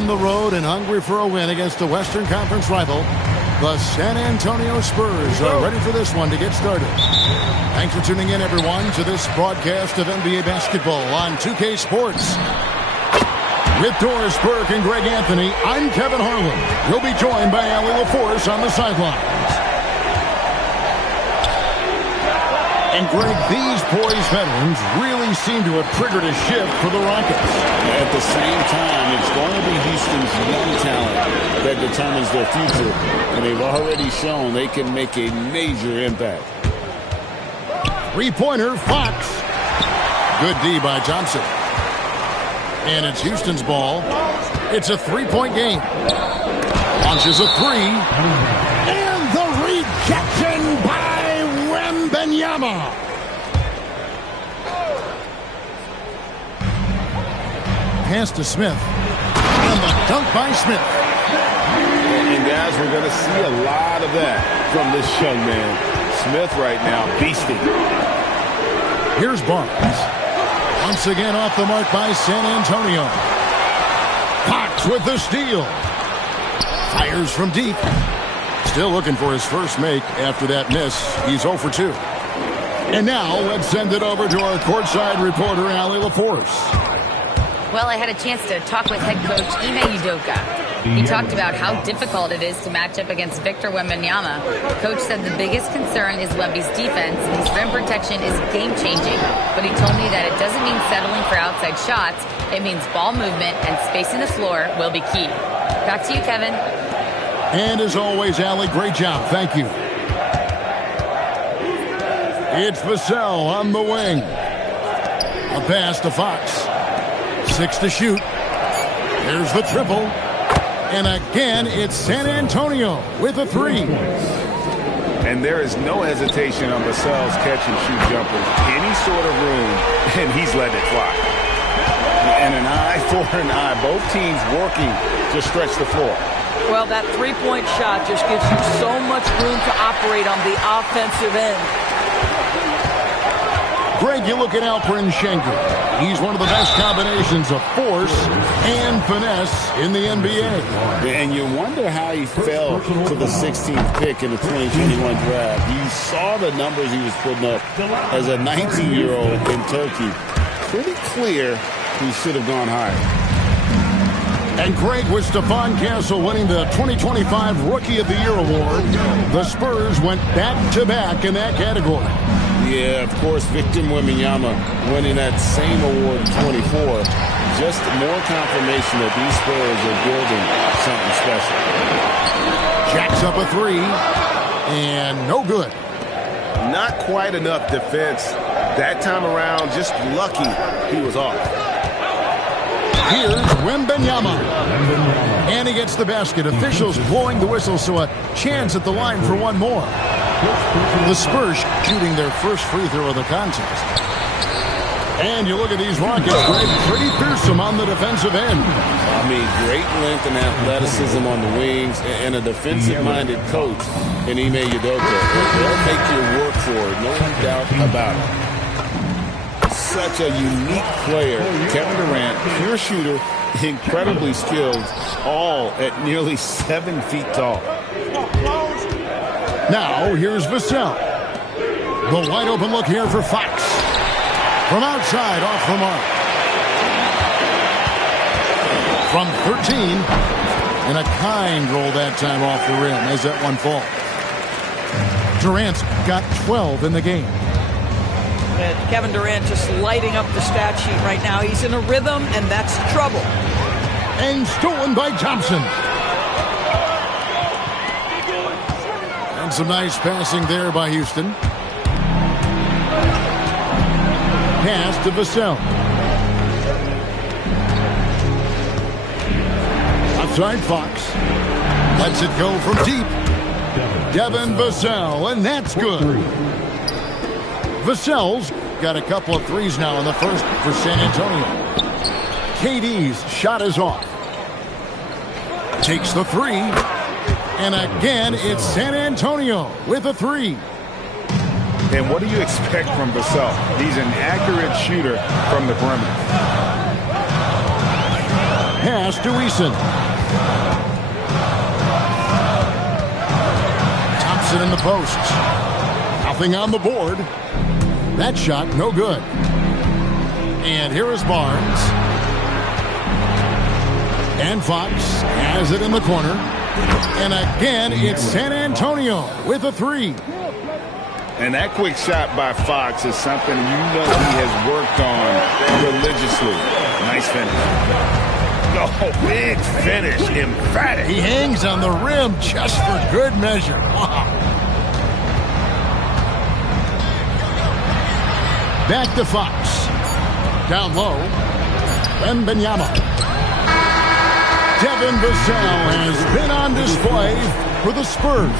on the road and hungry for a win against the Western Conference rival. The San Antonio Spurs are ready for this one to get started. Thanks for tuning in, everyone, to this broadcast of NBA basketball on 2K Sports. With Doris Burke and Greg Anthony, I'm Kevin Harlan. We'll be joined by Ali LaForce on the sidelines. And Greg, these poised veterans really seem to have triggered a shift for the Rockets. At the same time, it's going to be Houston's young talent that determines their future. And they've already shown they can make a major impact. Three-pointer, Fox. Good D by Thompson. And it's Houston's ball. It's a three-point game. Launches a three. And the rejection by Wembanyama. Pass to Smith. And the dunk by Smith. And guys, we're going to see a lot of that from this young man. Smith right now beasting. Here's Barnes. Once again off the mark by San Antonio. Fox with the steal. Fires from deep. Still looking for his first make after that miss. He's 0 for 2. And now let's send it over to our courtside reporter, Ali LaForce. Well, I had a chance to talk with head coach Ime Udoka. He talked about how difficult it is to match up against Victor Wembanyama. Coach said the biggest concern is Wemby's defense. His rim protection is game-changing, but he told me that it doesn't mean settling for outside shots. It means ball movement and spacing the floor will be key. Back to you, Kevin. And as always, Ali, great job. Thank you. It's Vassell on the wing. A pass to Fox. 6 to shoot. There's the triple. And again, it's San Antonio with a three. And there is no hesitation on Vassell's catch-and-shoot jumpers. Any sort of room, and he's letting it fly. And an eye for an eye. Both teams working to stretch the floor. Well, that three-point shot just gives you so much room to operate on the offensive end. Greg, you look at Alperen Sengun. He's one of the best combinations of force and finesse in the NBA. And you wonder how he fell to the 16th pick in the 2021 draft. You saw the numbers he was putting up as a 19-year-old in Turkey. Pretty clear he should have gone higher. And Greg, with Stephon Castle winning the 2025 Rookie of the Year award, the Spurs went back-to-back in that category. Yeah, of course, Victor Wembanyama winning that same award in 24. Just more confirmation that these Spurs are building something special. Jacks up a three, and no good. Not quite enough defense. That time around, just lucky he was off. Here's Wembanyama. And he gets the basket. Officials blowing the whistle, so a chance at the line for one more. The Spurs shooting their first free throw of the contest. And you look at these Rockets, Greg, pretty fearsome on the defensive end. I mean, great length and athleticism on the wings, and a defensive-minded coach in Ime Udoka. They'll make you work for it, no doubt about it. Such a unique player. Kevin Durant, pure shooter, incredibly skilled, all at nearly 7 feet tall. Now, here's Vassell. The wide open look here for Fox. From outside, off the mark. From 13, and a kind roll that time off the rim as that one falls. Durant's got 12 in the game. And Kevin Durant just lighting up the stat sheet right now. He's in a rhythm, and that's trouble. And stolen by Thompson. And some nice passing there by Houston. Pass to Vassell. Outside Fox. Lets it go from deep. Devin Vassell, and that's good. Vassell's got a couple of threes now in the first for San Antonio. KD's shot is off. Takes the three. And again, it's San Antonio with a three. And what do you expect from Vassell? He's an accurate shooter from the perimeter. pass to Eason. Thompson in the post. Nothing on the board. That shot, no good. And here is Barnes. And Fox has it in the corner. And again, it's San Antonio with a three. And that quick shot by Fox is something you know he has worked on religiously. Nice finish. Oh, big finish. Emphatic. He hangs on the rim just for good measure. Wow. Back to Fox. Down low. Wembanyama. Devin Vassell has been on display for the Spurs.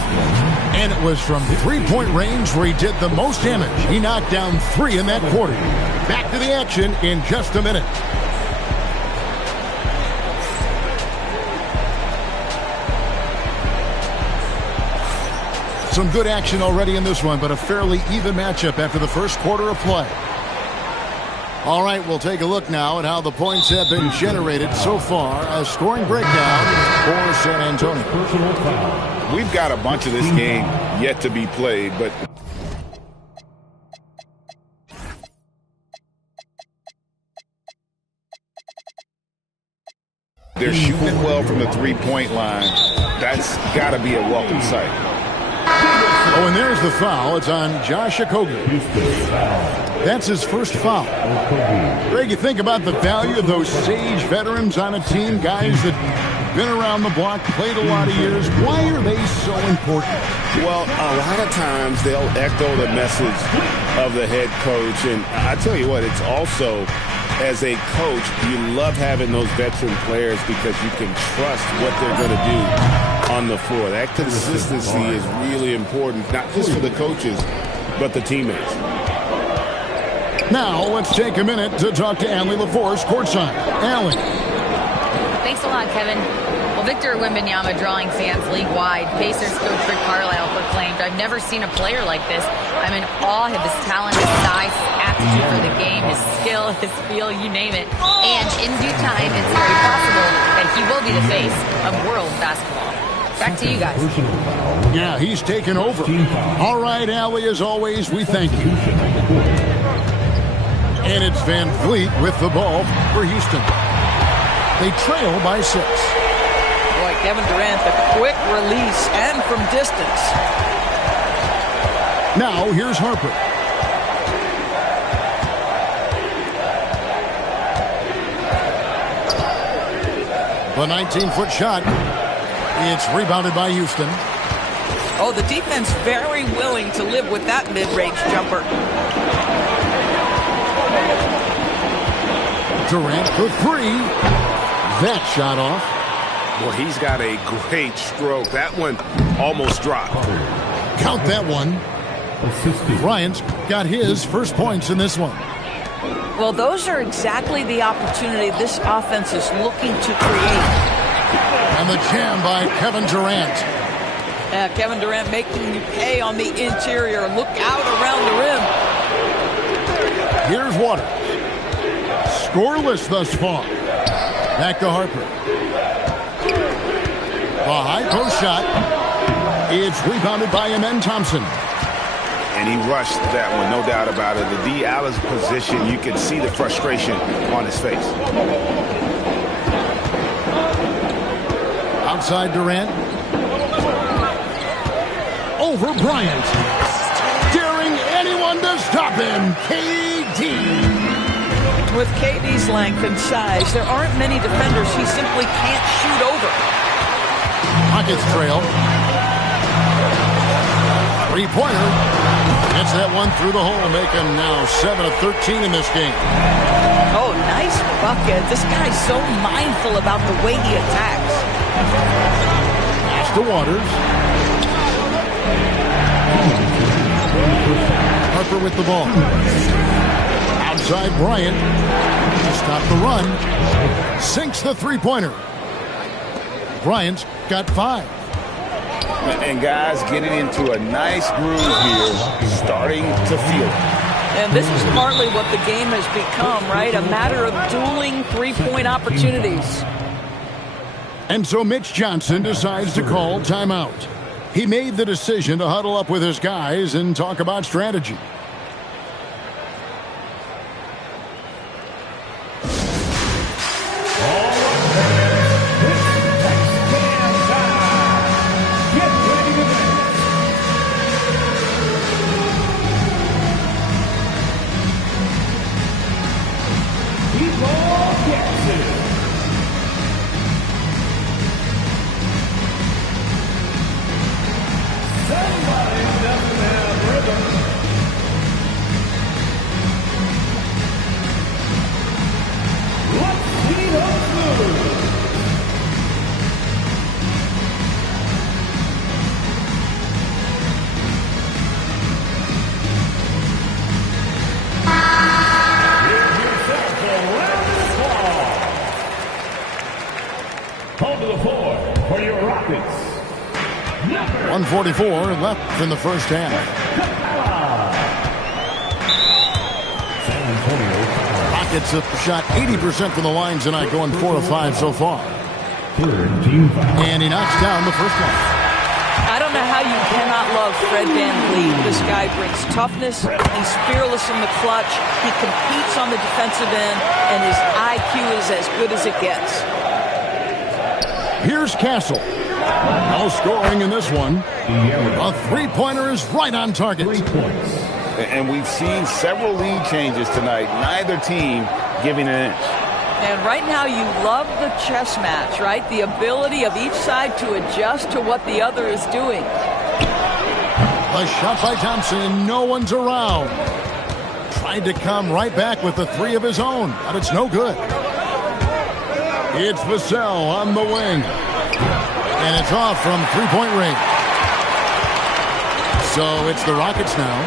And it was from three-point range where he did the most damage. He knocked down three in that quarter. Back to the action in just a minute. Some good action already in this one, but a fairly even matchup after the first quarter of play. All right, we'll take a look now at how the points have been generated so far. A scoring breakdown for San Antonio. We've got a bunch of this game yet to be played, but they're shooting it well from the three-point line. That's got to be a welcome sight. Oh, and there's the foul. It's on Josh Okogie. That's his first foul. Greg, you think about the value of those sage veterans on a team, guys that been around the block, played a lot of years. Why are they so important? Well, a lot of times they'll echo the message of the head coach. And I tell you what, it's also, as a coach, you love having those veteran players because you can trust what they're going to do on the floor. That consistency is really important, not just for the coaches, but the teammates. Now, let's take a minute to talk to Allie LaForce courtside. Allie. Thanks a lot, Kevin. Well, Victor Wembanyama drawing fans league-wide. Pacers coach Rick Carlisle proclaimed, "I've never seen a player like this. I'm in awe of his talent, his size, his aptitude for the game, his skill, his feel, you name it. And in due time, it's very possible that he will be the face of world basketball." Back to you guys. Yeah, he's taken over. All right, Allie, as always, we thank you. And it's Van Vliet with the ball for Houston. They trail by 6. Boy, Kevin Durant, the quick release and from distance. Now, here's Harper. The 19-foot shot. It's rebounded by Houston. Oh, the defense very willing to live with that mid-range jumper. Durant for 3. That shot off. Well, he's got a great stroke. That one almost dropped. Count that one. Bryant's got his first points in this one. Well, those are exactly the opportunity this offense is looking to create. And the jam by Kevin Durant. Kevin Durant making you pay on the interior. Look out around the rim. Here's Waters. Scoreless thus far. Back to Harper. The high post shot. It's rebounded by Amen Thompson. And he rushed that one, no doubt about it. The D. Allen's position, you can see the frustration on his face. Outside Durant. Over Bryant. Daring anyone to stop him. KD. With KD's length and size, there aren't many defenders he simply can't shoot over. Rockets trail. Three-pointer. Gets that one through the hole, make him now 7 of 13 in this game. Oh, nice bucket. This guy's so mindful about the way he attacks. Pass to Waters. Harper with the ball. Outside Bryant. To stop the run. Sinks the three-pointer. Bryant's got 5. And guys getting into a nice groove here, starting to feel it. And this is partly what the game has become, right? A matter of dueling three-point opportunities. And so Mitch Johnson decides to call timeout. He made the decision to huddle up with his guys and talk about strategy. Home to the floor for your Rockets. 1:44 left in the first half. San Antonio. Rockets have shot 80% from the line tonight, going 4 of 5 so far. And he knocks down the first one. I don't know how you cannot love Fred VanVleet. This guy brings toughness. He's fearless in the clutch. He competes on the defensive end, and his IQ is as good as it gets. Here's Castle. No scoring in this one. A three-pointer is right on target. 3 points. And we've seen several lead changes tonight. Neither team giving an inch. And right now you love the chess match, right? The ability of each side to adjust to what the other is doing. A shot by Thompson. No one's around. Tried to come right back with the three of his own, but it's no good. It's Vassell on the wing. And it's off from three-point range. So it's the Rockets now.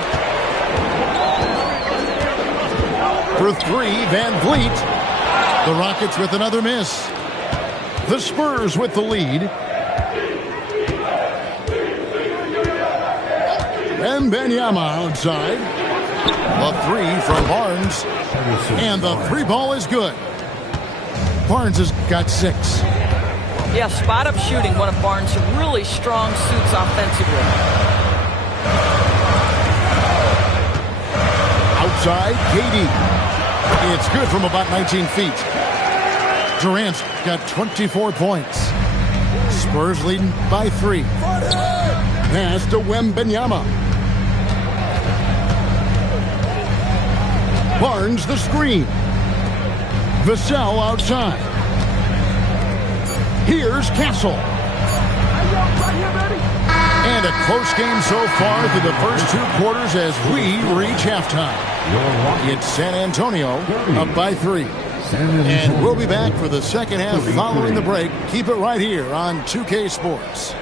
For three, VanVleet. The Rockets with another miss. The Spurs with the lead. And Wembanyama outside. A three from Barnes. And the three ball is good. Barnes has got 6. Yeah, spot-up shooting, one of Barnes' really strong suits offensively. Outside, KD. It's good from about 19 feet. Durant's got 24 points. Spurs leading by 3. Pass to Wembanyama. Barnes the screen. Vassell outside. Here's Castle. And a close game so far through the first 2 quarters as we reach halftime. It's San Antonio up by 3. And we'll be back for the second half following the break. Keep it right here on 2K Sports.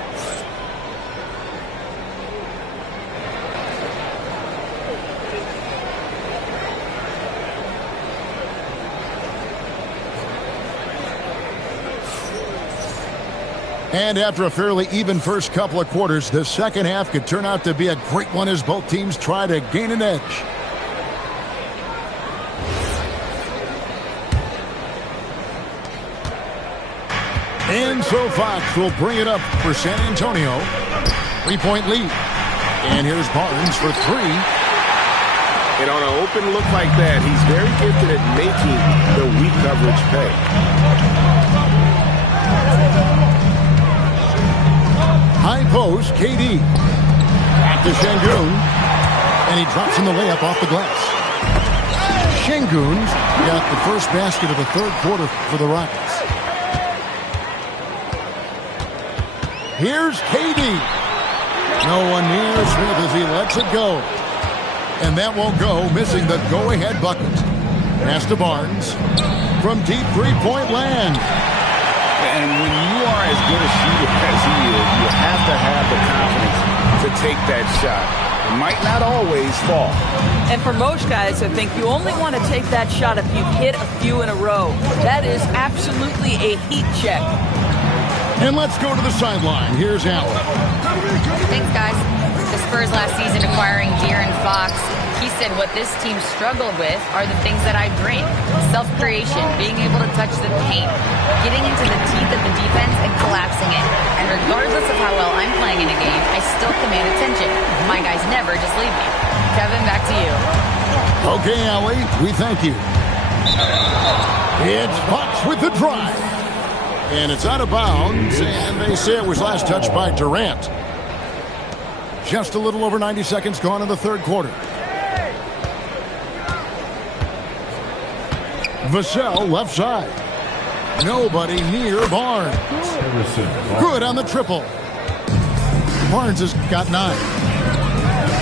And after a fairly even first couple of quarters, the second half could turn out to be a great one as both teams try to gain an edge. And so Fox will bring it up for San Antonio. 3-point lead. And here's Barnes for 3. And on an open look like that, he's very gifted at making the weak coverage pay. High post, KD. Back to Şengün. And he drops in the layup off the glass. Şengün got the first basket of the third quarter for the Rockets. Here's KD. No one near Smith as he lets it go. And that won't go, missing the go-ahead bucket. Pass to Barnes. From deep three-point land. And when you are as good a shooter as he is, you have to have the confidence to take that shot. It might not always fall. And for most guys, I think you only want to take that shot if you hit a few in a row. That is absolutely a heat check. And let's go to the sideline. Here's Allen. Thanks, guys. The Spurs last season acquiring De'Aaron Fox He said what this team struggled with are the things that I bring. Self-creation, being able to touch the paint, getting into the teeth of the defense and collapsing it. And regardless of how well I'm playing in a game, I still command attention. My guys never just leave me. Kevin, back to you. Okay, Allie, we thank you. It's Fox with the drive. And it's out of bounds, and they say it was last touched by Durant. Just a little over 90 seconds gone in the third quarter. Vassell left side. Nobody near Barnes. Good on the triple. Barnes has got 9.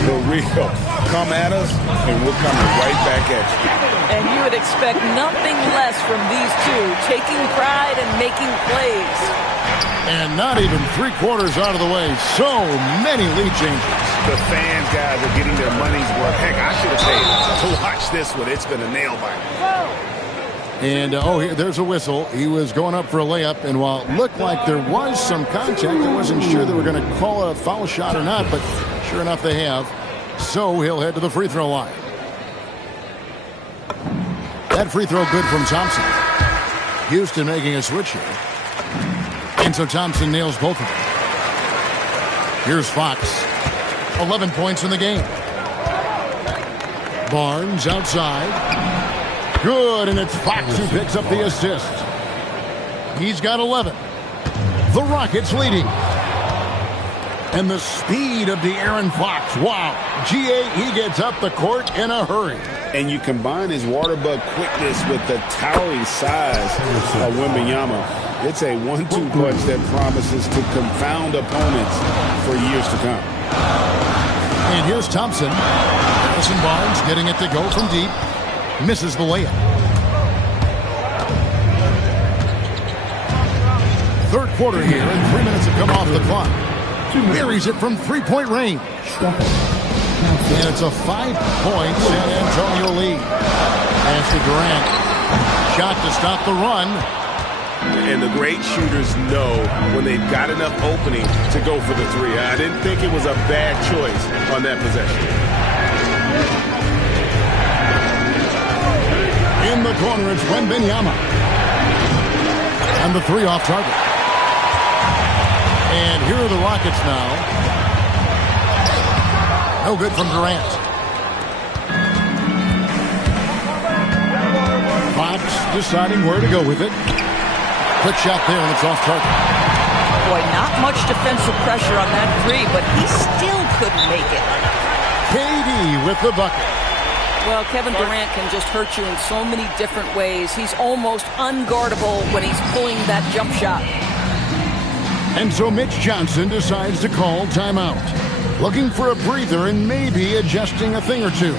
For real. Come at us, and we're coming right back at you. And you would expect nothing less from these two, taking pride and making plays. And not even 3/4 out of the way. So many lead changes. The fans, guys, are getting their money's worth. Heck, I should have paid to watch this one. It's been a nail-biter. And, here, there's a whistle. He was going up for a layup, and while it looked like there was some contact, I wasn't sure they were going to call a foul shot or not, but sure enough they have. So he'll head to the free throw line. That free throw good from Thompson. Houston making a switch here. And so Thompson nails both of them. Here's Fox. 11 points in the game. Barnes outside. Good, and it's Fox who picks up the assist. He's got 11. The Rockets leading. And the speed of De'Aaron Fox. Wow. He gets up the court in a hurry. And you combine his water bug quickness with the towering size of Wembanyama. It's a 1-2 punch that promises to confound opponents for years to come. And here's Thompson. Harrison Barnes getting it to go from deep. Misses the layup. Third quarter here, and 3 minutes have come off the clock. Buries it from three-point range. And it's a 5-point San Antonio lead. Pass to Durant. Shot to stop the run. And the great shooters know when they've got enough opening to go for the three. I didn't think it was a bad choice on that possession. In the corner, it's Wembanyama. And the three off target. And here are the Rockets now. No good from Durant. Fox deciding where to go with it. Quick shot there, and it's off target. Boy, not much defensive pressure on that three, but he still couldn't make it. KD with the bucket. Well, Kevin Durant can just hurt you in so many different ways. He's almost unguardable when he's pulling that jump shot. And so Mitch Johnson decides to call timeout. Looking for a breather and maybe adjusting a thing or two.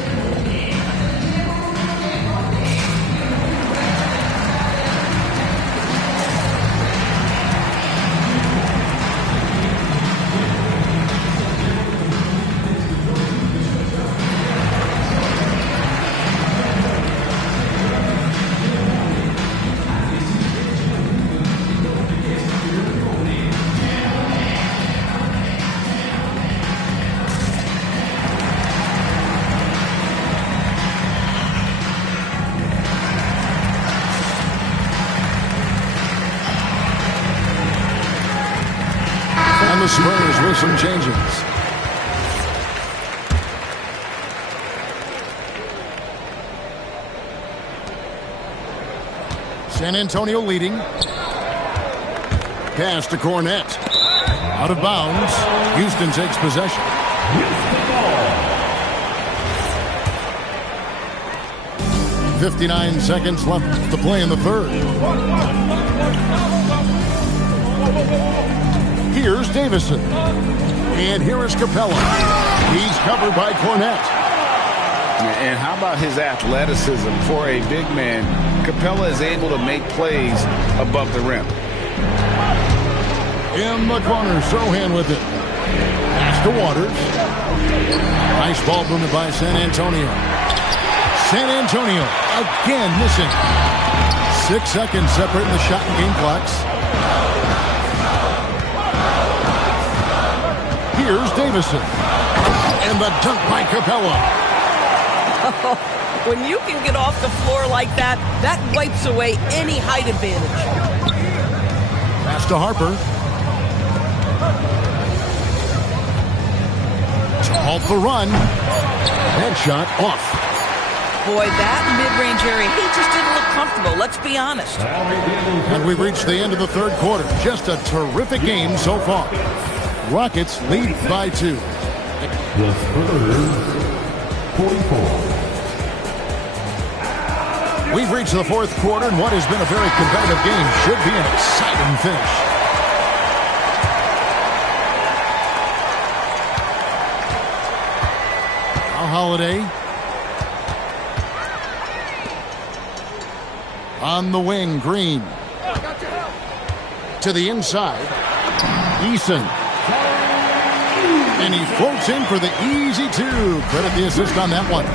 The Spurs with some changes. San Antonio leading. Pass to Cornette. Out of bounds. Houston takes possession. 59 seconds left to play in the third. Here's Davison. And here is Capella. He's covered by Cornette. And how about his athleticism for a big man? Capella is able to make plays above the rim. In the corner, Sohan with it. Pass to Waters. Nice ball movement by San Antonio. San Antonio again missing. 6 seconds separating the shot and game clocks. Here's Davison. And the dunk by Capella. When you can get off the floor like that, that wipes away any height advantage. Pass to Harper. To halt the run. That shot off. Boy, that mid-range area, he just didn't look comfortable, let's be honest. And we've reached the end of the third quarter. Just a terrific game so far. Rockets lead by 2. The Spurs, 44. We've reached the fourth quarter, and what has been a very competitive game should be an exciting finish. Now Holiday. On the wing, Green. To the inside. Eason. And he floats in for the easy 2. Credit the assist on that one.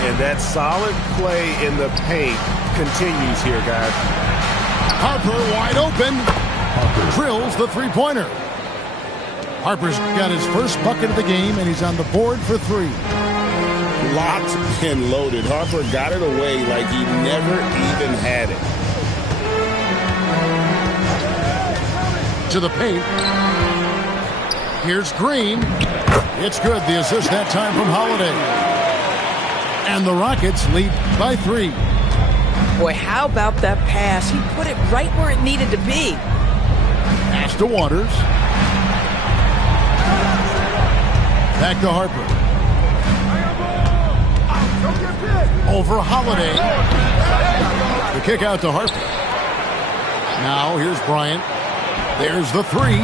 And that solid play in the paint continues here, guys. Harper wide open. Drills the three-pointer. Harper's got his first bucket of the game, and he's on the board for 3. Locked and loaded. Harper got it away like he never even had it. To the paint. Here's Green. It's good. The assist that time from Holiday. And the Rockets lead by 3. Boy, how about that pass? He put it right where it needed to be. Pass to Waters. Back to Harper. Over Holiday. The kick out to Harper. Now here's Bryant. There's the 3.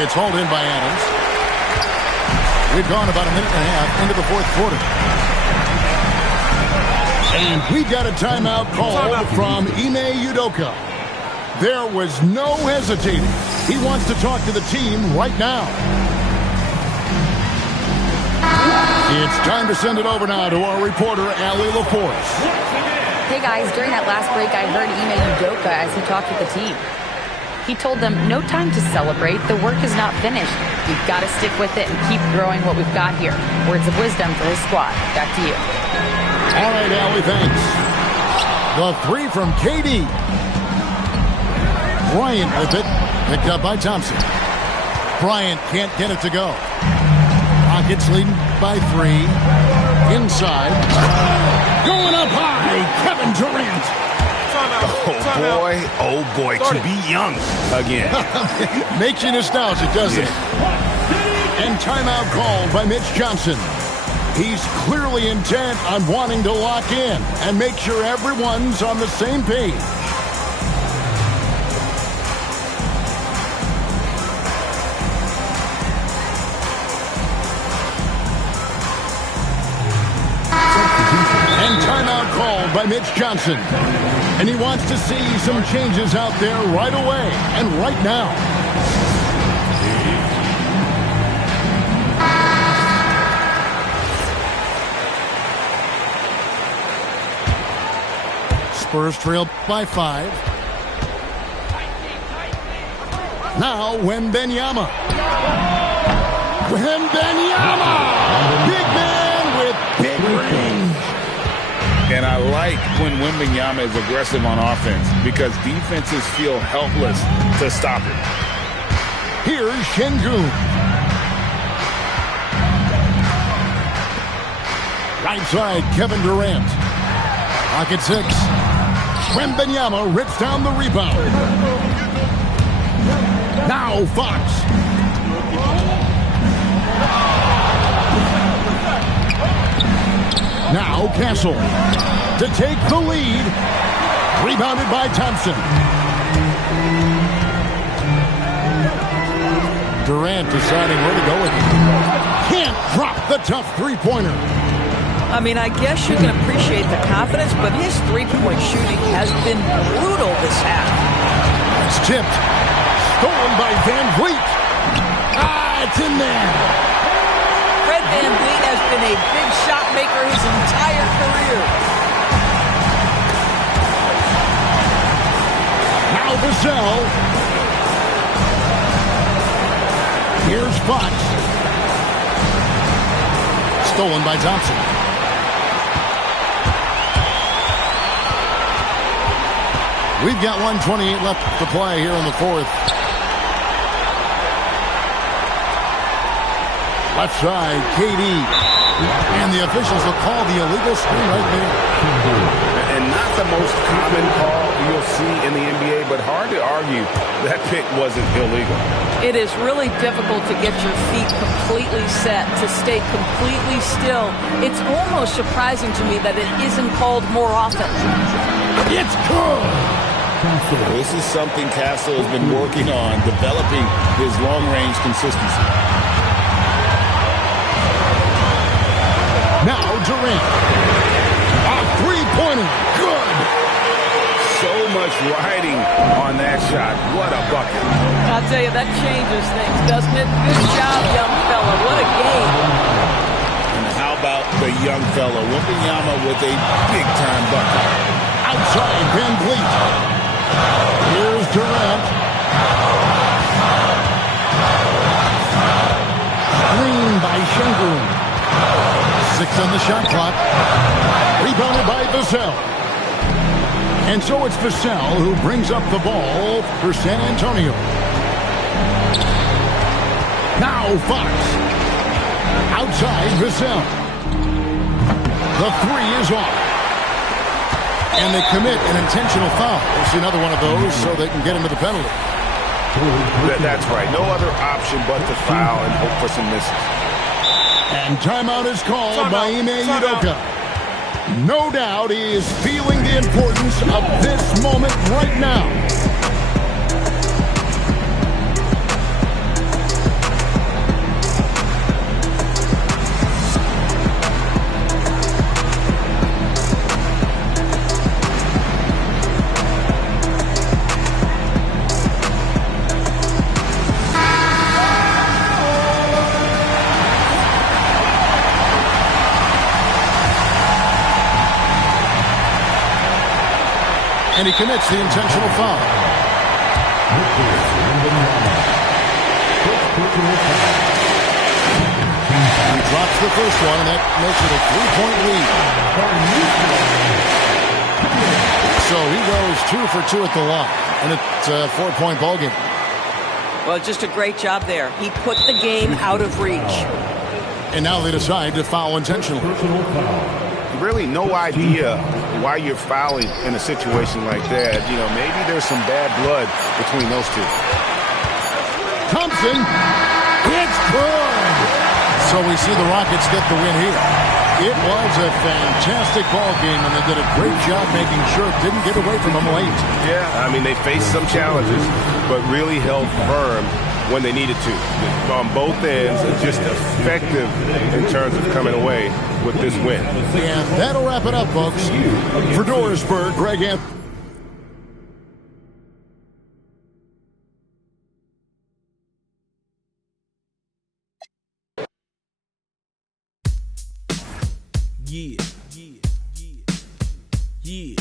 It's hauled in by Adams. We've gone about a minute and a half into the fourth quarter. And we got a timeout called from Ime Udoka. There was no hesitating. He wants to talk to the team right now. It's time to send it over now to our reporter, Allie LaForce. Hey guys, during that last break, I heard Ime Udoka as he talked with the team. He told them, no time to celebrate. The work is not finished. We've got to stick with it and keep growing what we've got here. Words of wisdom for his squad. Back to you. All right, Allie, thanks. The 3 from KD. Bryant with it. Picked up by Thompson. Bryant can't get it to go. Rockets leading by 3. Inside. Going up high. Kevin Durant. Oh boy, to be young again. Makes you nostalgic, doesn't it? And timeout called by Mitch Johnson. He's clearly intent on wanting to lock in and make sure everyone's on the same page. And timeout called by Mitch Johnson. And he wants to see some changes out there right away and right now. Spurs trail by 5. Now Wembanyama. Wembanyama! Big man with big range. And I like when Wembanyama is aggressive on offense because defenses feel helpless to stop it. Here's Şengün. Right side, Kevin Durant. Pocket 6. Wembanyama rips down the rebound. Now Fox. Now Castle to take the lead. Rebounded by Thompson. Durant deciding where to go with it. Can't drop the tough three-pointer. I mean, I guess you can appreciate the confidence, but his three-point shooting has been brutal this half. It's tipped. Stolen by Van Vliet. It's in there. Fred Van Vliet has been a big shot maker his entire career. Now Vassell. Here's Fox. Stolen by Thompson. We've got 1:28 left to play here in the fourth. Left side, KD. And the officials will call the illegal screen right there. And not the most common call you'll see in the NBA, but hard to argue that pick wasn't illegal. It is really difficult to get your feet completely set, to stay completely still. It's almost surprising to me that it isn't called more often. It's good. This is something Castle has been working on, developing his long-range consistency. Now Durant. A three-pointer. Good. So much riding on that shot. What a bucket. I'll tell you, that changes things, doesn't it? Good job, young fella. What a game. And how about the young fella, Wembanyama, with a big-time bucket. Outside, Van Vliet. Here's Durant. Green by Şengün. 6 on the shot clock. Rebounded by Vassell. And so it's Vassell who brings up the ball for San Antonio. Now Fox. Outside Vassell. The three is off. And they commit an intentional foul. We'll see another one of those so they can get into the penalty. That's right. No other option but to foul and hope for some misses. And timeout is called by Ime Udoka. No doubt he is feeling the importance of this moment right now. And he commits the intentional foul. He drops the first one, and that makes it a 3-point lead. So he goes 2 for 2 at the line, and it's a 4-point ballgame. Well, just a great job there. He put the game out of reach. And now they decide to foul intentionally. Really no idea why you're fouling in a situation like that. You know, maybe there's some bad blood between those two. Thompson, it's good. So we see the Rockets get the win here. It was a fantastic ball game, and they did a great job making sure it didn't get away from them late. Yeah, I mean, they faced some challenges, but really held firm when they needed to. On both ends, just effective in terms of coming away with this win. And that'll wrap it up, folks. For Dorisburg, Greg Anthony. Yeah.